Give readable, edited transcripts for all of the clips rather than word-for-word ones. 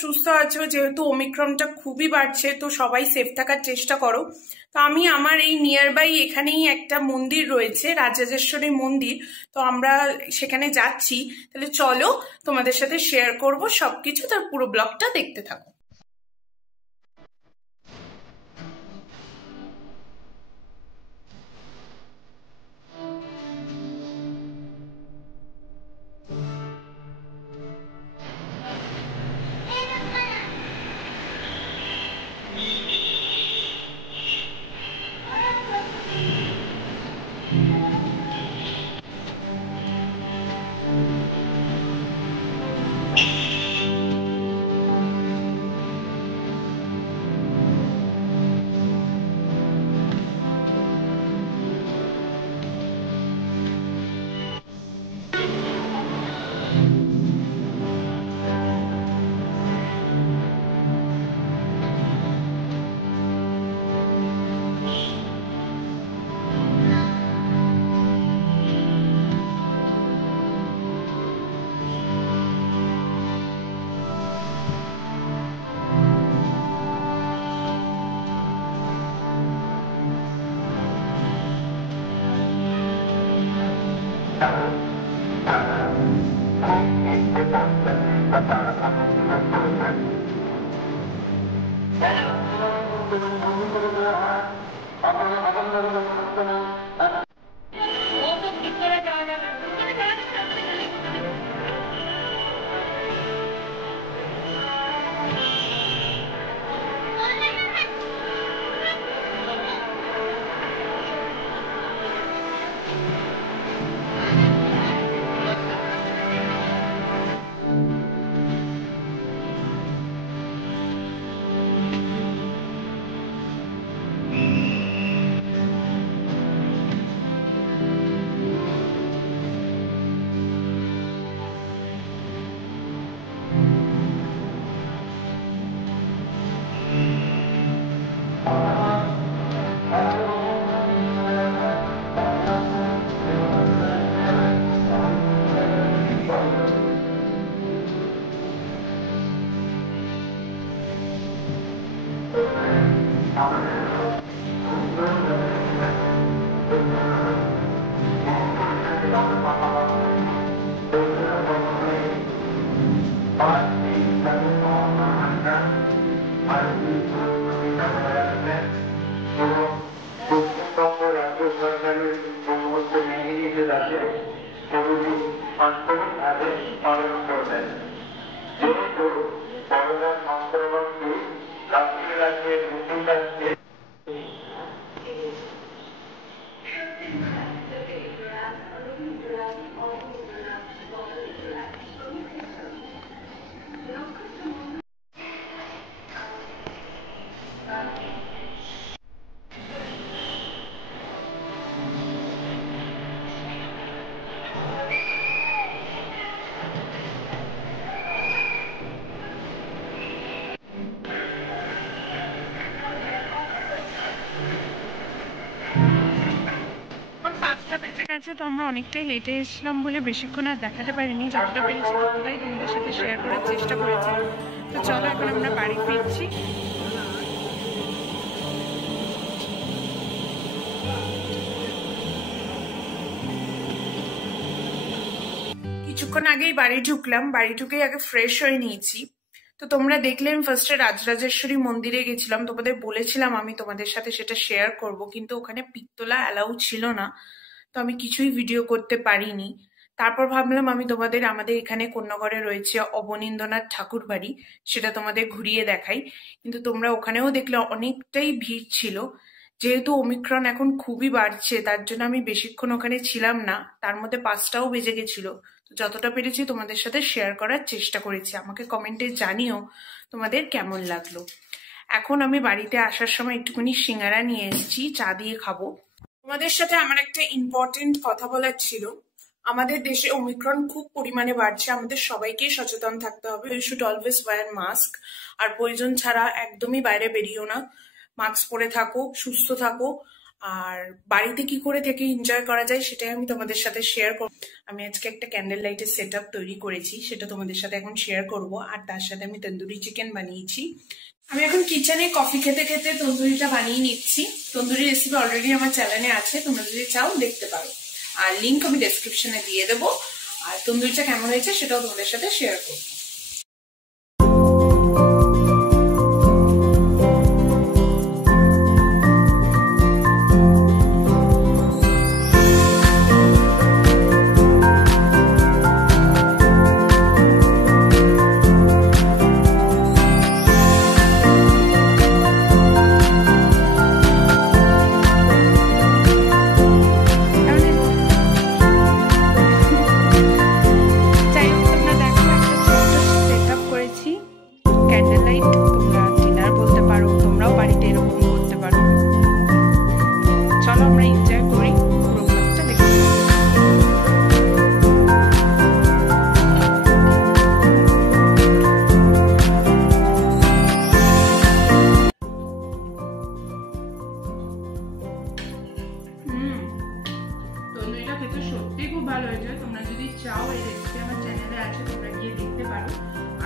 সুস্থ আছো। যেহেতু ওমিক্রনটা খুবই বাড়ছে, তো সবাই সেফ থাকার চেষ্টা করো। তো আমি আমার এই নিয়ার বাই এখানেই একটা মন্দির রয়েছে, রাজরাজেশ্বরী মন্দির। তো আমরা সেখানে যাচ্ছি। তাহলে চলো তোমাদের সাথে শেয়ার করব সবকিছু, তার পুরো ব্লগটা দেখতে থাকো। তো আমরা অনেকটাই লেটে এসেছিলাম বলে বেশিক্ষণ আর দেখাতে পারিনি, যতটা পেরেছি ততটাই তোমাদের সাথে শেয়ার করার চেষ্টা করেছি। তো চলো এখন আমরা বাড়ি ফিরছি। কিছুক্ষণ আগেই বাড়ি ঢুকলাম, বাড়ি ঢুকেই আগে ফ্রেশ হয়ে নিয়েছি। তো তোমরা দেখলে আমি ফার্স্টে রাজরাজেশ্বরী মন্দিরে গেছিলাম, তোমাদের বলেছিলাম আমি তোমাদের সাথে সেটা শেয়ার করব, কিন্তু ওখানে পিত্তলা অ্যালাউ ছিল না, তো আমি কিছুই ভিডিও করতে পারিনি। তারপর ভাবলাম আমি তোমাদের আমাদের এখানে কোন্নগরে রয়েছে অবনীন্দ্রনাথ ঠাকুর বাড়ি, সেটা তোমাদের ঘুরিয়ে দেখাই। কিন্তু তোমরা ওখানেও দেখলে অনেকটাই ভিড় ছিল। যেহেতু ওমিক্রন এখন খুবই বাড়ছে, তার জন্য আমি বেশিক্ষণ ওখানে ছিলাম না, তার মধ্যে 5টাও বেজে গেছিল। তো যতটা পেরেছি তোমাদের সাথে শেয়ার করার চেষ্টা করেছি। আমাকে কমেন্টে জানিও তোমাদের কেমন লাগলো। এখন আমি বাড়িতে আসার সময় একটুখানি সিঙ্গারা নিয়ে এসেছি, চা দিয়ে খাবো। তোমাদের সাথে আমার একটা ইম্পর্টেন্ট কথা বলার ছিল। আমাদের দেশে ওমিক্রন খুব পরিমাণে বাড়ছে, আমাদের সবাইকেই সচেতন থাকতে হবে। You should always wear mask, আর প্রয়োজন ছাড়া একদমই বাইরে বেরিও না। মাস্ক পরে থাকো, সুস্থ থাকো, আর বাড়িতে কি করে থেকে এনজয় করা যায় সেটাই আমি তোমাদের সাথে শেয়ার করব। আমি আজকে একটা ক্যান্ডেল লাইটের সেট আপ তৈরি করেছি, সেটা তোমাদের সাথে এখন শেয়ার করব। আর তার সাথে আমি তন্দুরি চিকেন বানিয়েছি। আমি এখন কিচেনে কফি খেতে খেতে তন্দুরিটা বানিয়ে নিচ্ছি। তন্দুরি রেসিপি অলরেডি আমার চ্যানেলে আছে, তোমরা যদি চাও দেখতে পারো, আর লিঙ্ক আমি ডেসক্রিপশনে দিয়ে দেবো। আর তন্দুরিটা কেমন হয়েছে সেটাও তোমাদের সাথে শেয়ার করবো। তন্দুরিটা খেতে সত্যি খুব ভালো হয়েছে। তোমরা যদি চাও এই রেসিপি আমার চ্যানেলে আছে, তোমরা গিয়ে দেখতে পারো।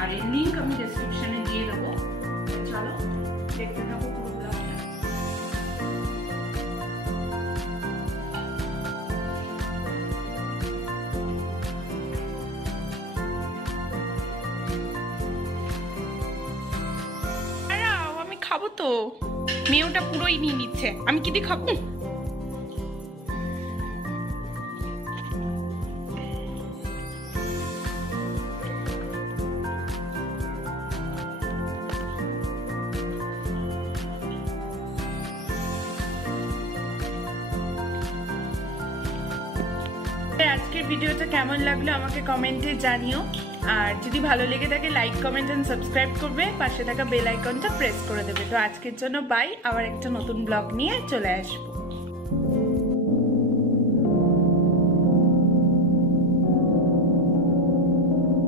আর এর লিঙ্ক আমি ডেসক্রিপশনে দিয়ে দেবো। চলো দেখতে থাকো পুরো ব্লগটা। আমি খাবো তো, মেয়েটা পুরোই নিয়ে নিচ্ছে, আমি কি দিয়ে খাবো? আজকের ভিডিওটা কেমন লাগলো আমাকে কমেন্টে জানিও। আর যদি ভালো লেগে থাকে লাইক কমেন্ট এন্ড সাবস্ক্রাইব করবে, পাশে থাকা বেল আইকনটা প্রেস করে দেবে। তো আজকের জন্য বাই, আবার একটা নতুন ব্লগ নিয়ে চলে আসবো।